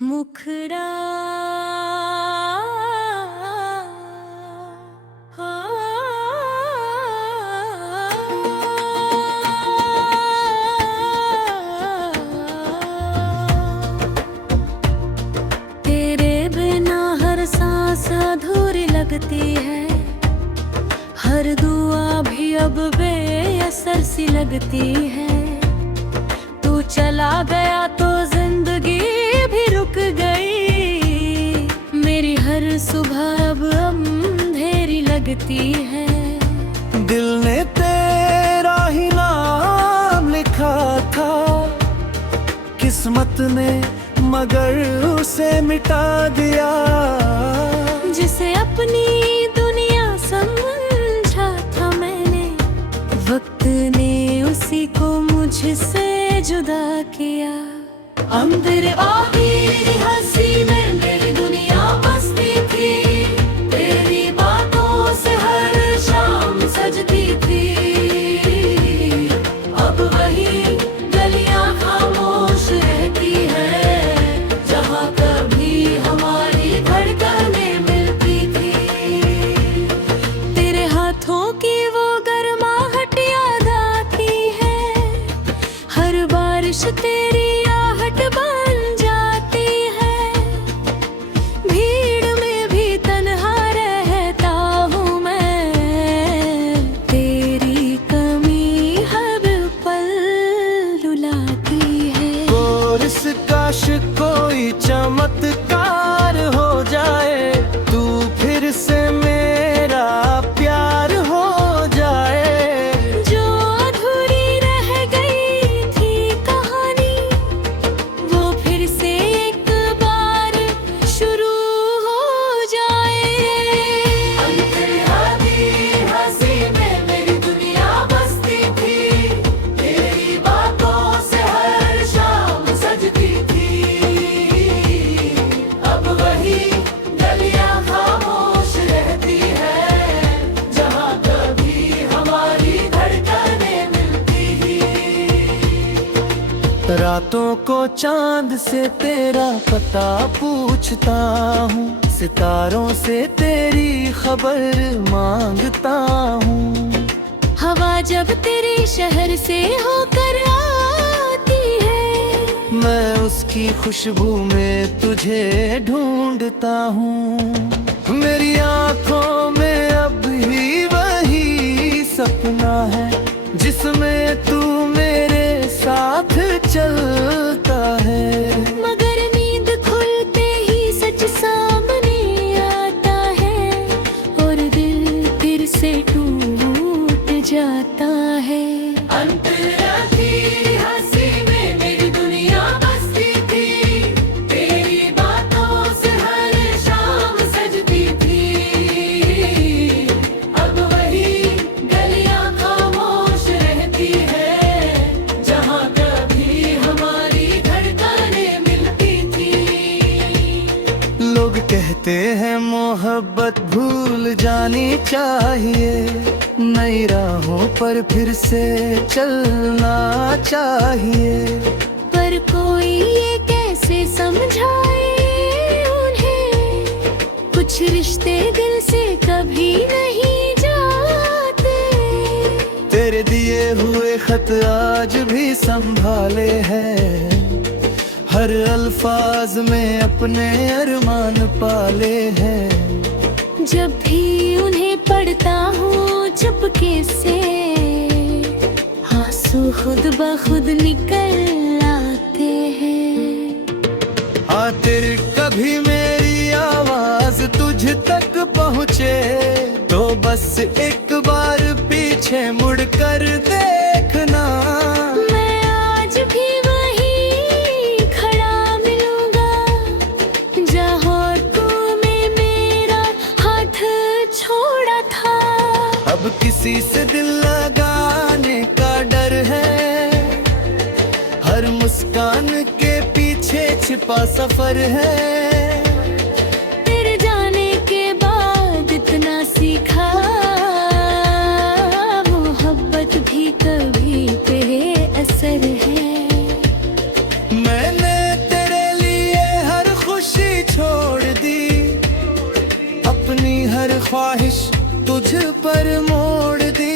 मुखड़ा हो तेरे बिना हर सांस अधूरी लगती है, हर दुआ भी अब बेअसर सी लगती है। तू चला गया तो जिंदगी भी रुक गई, मेरी हर सुबह अब अंधेरी लगती है। दिल ने तेरा ही नाम लिखा था, किस्मत ने मगर उसे मिटा दिया। जिसे अपनी दुनिया समझा था मैंने, वक्त ने उसी को मुझसे जुदा किया। अंदर आधी हंसी में मेरी दुनिया बसती थी, तेरी बातों से हर शाम सजती थी। अब वही गलियां खामोश रहती है, जहाँ कभी हमारी धड़कनें मिलती थी। तेरे हाथों की वो गर्माहट याद आती है, हर बारिश तेरी आहट बन जाती है। भीड़ में भी तन्हा रहता हूँ मैं, तेरी कमी हर पल रुलाती है। कोरिस काश कोई चमत्कार हो जाए, तू फिर से मेरा प्यार हो जाए। जो अधूरी रह गई थी कहानी, वो फिर से एक बार शुरू हो जाए। अंदर आधी हंसी में मेरी दुनिया बसती थी, तेरी बातों से हर शाम सजती थी। अब वही गलियां खामोश रहती है, जहाँ कभी हमारी धड़कनें मिलती थी। रातों को चांद से तेरा पता पूछता हूँ, सितारों से तेरी खबर मांगता हूँ। हवा जब तेरे शहर से होकर आती है, मैं उसकी खुशबू में तुझे ढूंढता हूँ। मेरी आंखों में अब भी वही सपना है, जिसमें तू मेरे साथ चलता है। मगर नींद खुलते ही सच सामने आता है, और दिल फिर से टूट जाता है। अंतराधी हंसी में मेरी दुनिया बसती थी, तेरी बातों से हर शाम सजती थी। अब वही गलियां खामोश रहती है, जहाँ कभी हमारी धड़कनें मिलती थी। लोग कहते हैं मोहब्बत भूल जानी चाहिए, नई राहों पर फिर से चलना चाहिए। पर कोई ये कैसे समझाए उन्हें, कुछ रिश्ते दिल से कभी नहीं जाते। तेरे दिए हुए खत आज भी संभाले हैं, हर अल्फाज में अपने अरमान पाले हैं। जब भी उन्हें पढ़ता हूँ चुपके से, आंसू खुद ब खुद निकल आते हैं। आखिर कभी मेरी आवाज तुझ तक पहुँचे, तो बस एक बार पीछे मुड़कर देखना। मैं आज भी वहीं खड़ा मिलूंगा, जहाँ तूने मेरा हाथ छोड़ा था। अब किसी से दिल लगाने का डर है, हर मुस्कान के पीछे छिपा सफर है। तेरे जाने के बाद इतना सीखा, मोहब्बत भी कभी बेअसर है। मैंने तेरे लिए हर ख्वाहिश तुझ पर मोड़ दी।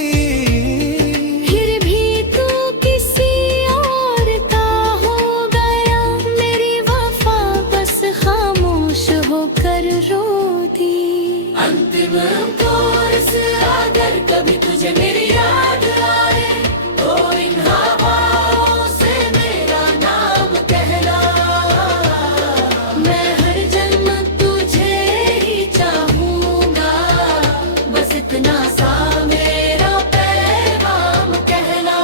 फिर भी तू किसी और का हो गया, मेरी वफा बस खामोश होकर रो दी। अंतिम कोर्स अगर कभी तुझे मेरी याद आए, तो इन हवाओं से मेरा नाम कहला। मैं हर जन्म तुझे ही चाहूंगा, बस इतना सा मेरा पैगाम कहला।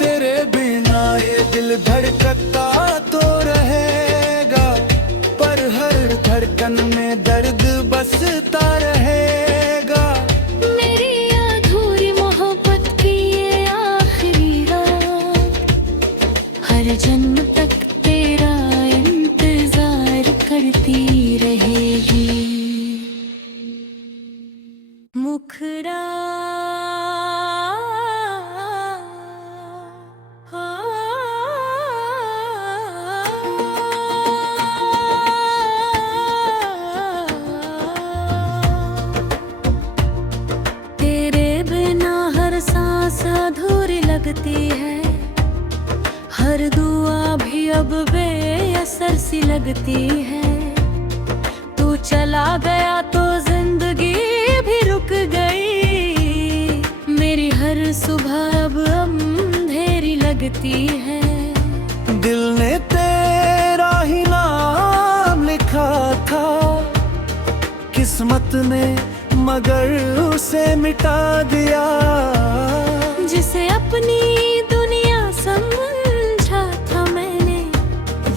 तेरे बिना ये दिल धड़कता तो रहेगा, पर हर धड़कन में दर्द बसता रहेगा। मेरी अधूरी मोहब्बत की ये आखिरी रात, हर जन्म तक तेरा इंतजार करती रहेगी। मुखड़ा तेरे बिना हर सांस अधूरी लगती है, हर दुआ भी अब बेअसर सी लगती है। तू चला गया तो जिंदगी भी रुक गई, मेरी हर सुबह अब अंधेरी लगती है। दिल ने तेरा ही नाम लिखा था किस्मत ने, मगर उसे मिटा दिया। जिसे अपनी दुनिया समझा था मैंने,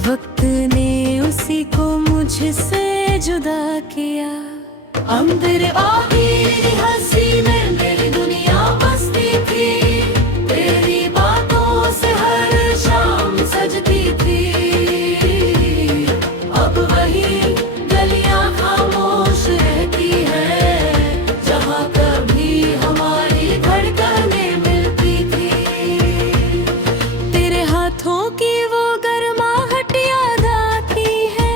वक्त ने उसी को मुझसे जुदा किया। अंदर आगी हंसी में मेरी दुनिया बसती थी, तेरी बातों से हर शाम सजती थी। अब वही गलियां खामोश रहती है, जहाँ कभी हमारी धड़कनें मिलती थी। तेरे हाथों की वो गर्माहट याद आती है,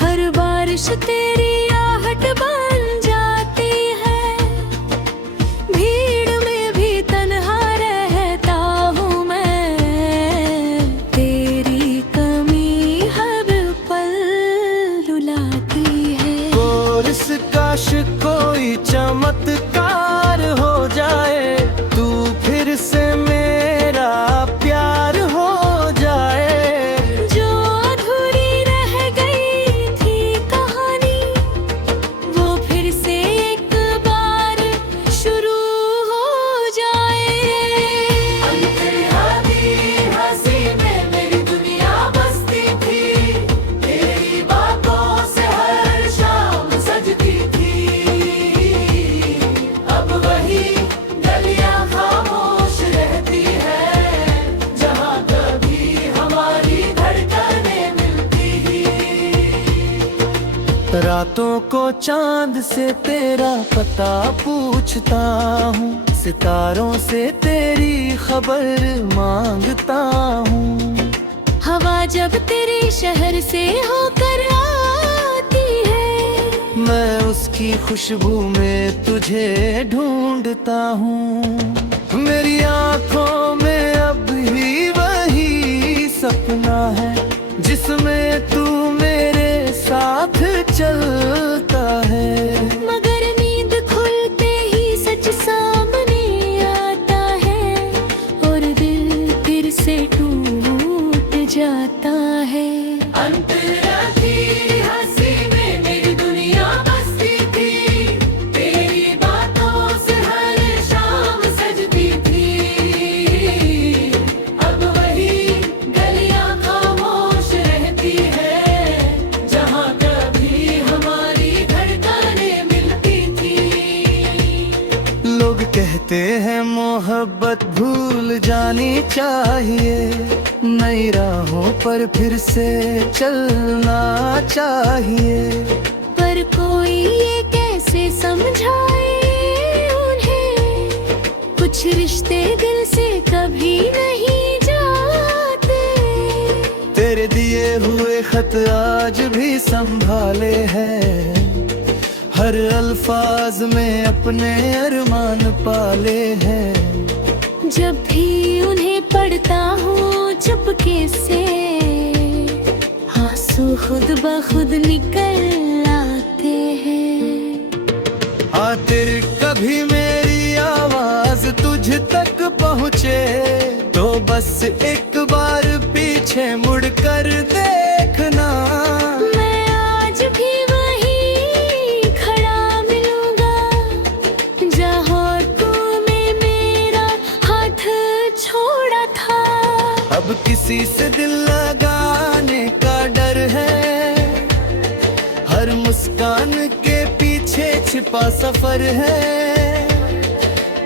हर बारिश तेरी आहट बन जाती है। भीड़ में भी तन्हा रहता हूँ मैं, तेरी कमी हर पल रुलाती है। कोर्स काश कोई चमत्कार हो जाए, तू फिर से मेरा प्यार हो जाए। जो अधूरी रह गई थी कहानी, वो फिर से एक बार शुरू हो जाए। अंतर्यामी हंसी में मेरी दुनिया बसती थी, तेरी बातों से हर शाम सजती थी। अब वही गलियां खामोश रहती है, जहाँ कभी हमारी धड़कनें मिलती ही। रातों को चांद से तेरा पता पूछता हूँ, सितारों से तेरी खबर मांगता हूँ। हवा जब तेरे शहर से होकर आती है, मैं उसकी खुशबू में तुझे ढूंढता हूँ। मेरी आंखों में अब भी वही सपना है, जिसमें तू मेरे साथ चलता है। मगर नींद खुलते ही सच सामने आता है, और दिल फिर से टूट जाता है। अंतराती हंसी में मेरी दुनिया बसती थी, तेरी बातों से हर शाम सजती थी। अब वही गलियां खामोश रहती है, जहाँ कभी हमारी धड़कनें मिलती थी। लोग कहते हैं मोहब्बत भूल जानी चाहिए, नई राहों पर फिर से चलना चाहिए। पर कोई ये कैसे समझाए उन्हें, कुछ रिश्ते दिल से कभी नहीं जाते। तेरे दिए हुए खत आज भी संभाले हैं, हर अल्फाज में अपने अरमान पाले हैं। जब भी उन्हें पढ़ता हूँ चुपके से, आंसू खुद ब खुद निकल आते हैं। आखिर कभी मेरी आवाज तुझ तक पहुँचे तो बस एक बार पीछे मुड़कर देखना। मैं आज भी वहीं खड़ा मिलूंगा जहाँ तूने मेरा हाथ छोड़ा था। अब किसी से दिल लगाने का डर है, हर मुस्कान के पीछे छिपा सफर है।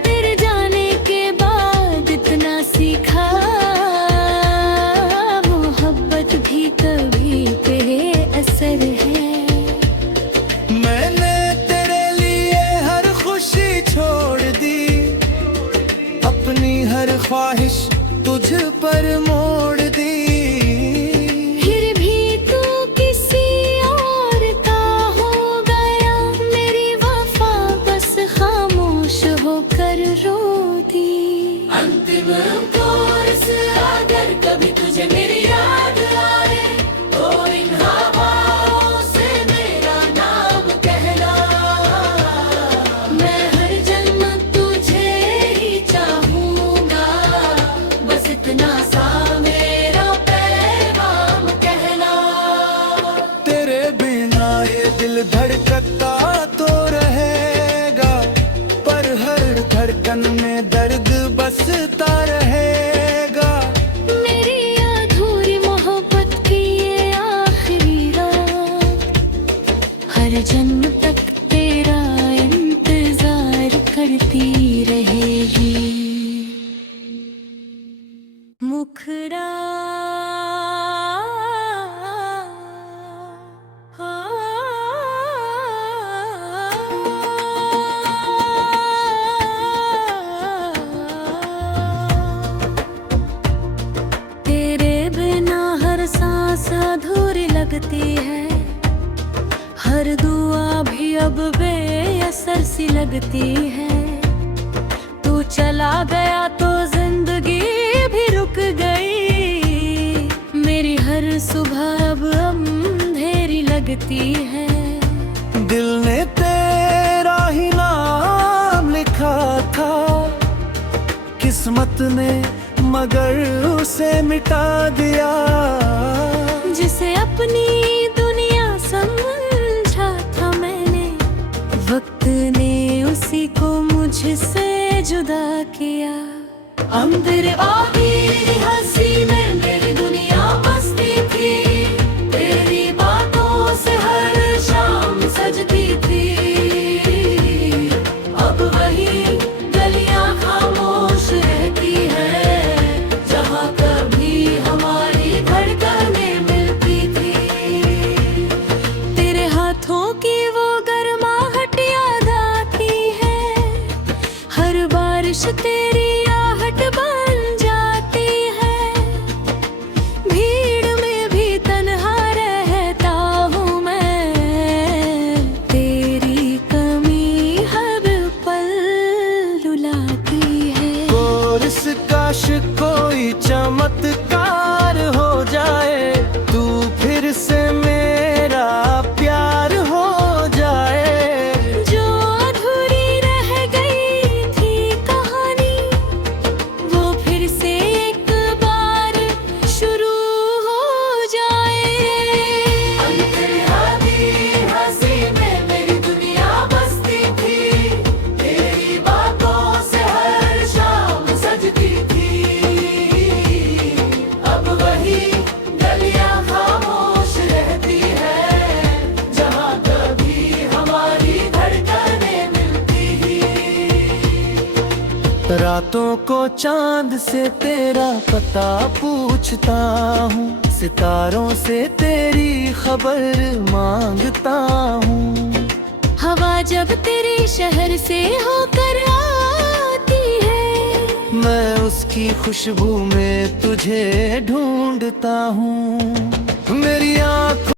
तेरे जाने के बाद इतना सीखा, मोहब्बत भी कभी बेअसर है। मैंने तेरे लिए हर खुशी छोड़ दी, अपनी हर ख्वाहिश तुझ पर मोड़ दी। फिर भी तू किसी और का हो गया, मेरी वफा बस खामोश होकर रो दी। अंतिम कोर्स अगर कभी तुझे मेरी याद आए तो इन हवाओं से मेरा नाम कहना। मैं हर जन्म तुझे ही चाहूंगा, बस इतना सा मेरा पैगाम कहना। तेरे बिना ये दिल धड़कता तो रहेगा, पर हर धड़कन में दर्द बसता रहेगा। मेरी अधूरी मोहब्बत की ये आखिरी रात, हर जन्म तक तेरा इंतजार करती रहेगी। मुखरा तेरे बिना हर सांस अधूरी लगती है, हर दुआ भी अब बेअसर सी लगती है। तू चला गया तो जिंदगी भी रुक गई, मेरी हर सुबह अब अंधेरी लगती है। दिल ने तेरा ही नाम लिखा था, किस्मत ने मगर उसे मिटा दिया। जिसे अपनी दुनिया समझा था मैंने, वक्त ने उसी को मुझसे जुदा किया। अंदर आगे हंसी में मेरी दुनिया बसती थी, तेरी बातों से हर शाम सजती थी। अब वही गलियां खामोश रहती है जहाँ कभी हमारी धड़कनें मिलती थी। तेरे हाथों की वो गर्माहट याद आती है, हर बारिश तेरी आहट बन जाती है। भीड़ में भी तन्हा रहता हूँ मैं, तेरी कमी हर पल रुलाती है। कोर्स काश कोई चमत्कार हो जाए, तू फिर से मेरा प्यार हो जाए। जो अधूरी रह गई थी कहानी, वो फिर से एक बार शुरू हो जाए। अंतर्यामी हंसी में मेरी दुनिया बसती थी, तेरी बातों से हर शाम सजती थी। अब वही गलियां खामोश रहती है जहाँ कभी हमारी धड़कनें मिलती ही। रातों को चांद से तेरा पता पूछता हूँ, सितारों से तेरी खबर मांगता हूँ। हवा जब तेरे शहर से होकर आती है, मैं उसकी खुशबू में तुझे ढूंढता हूँ। मेरी आँखों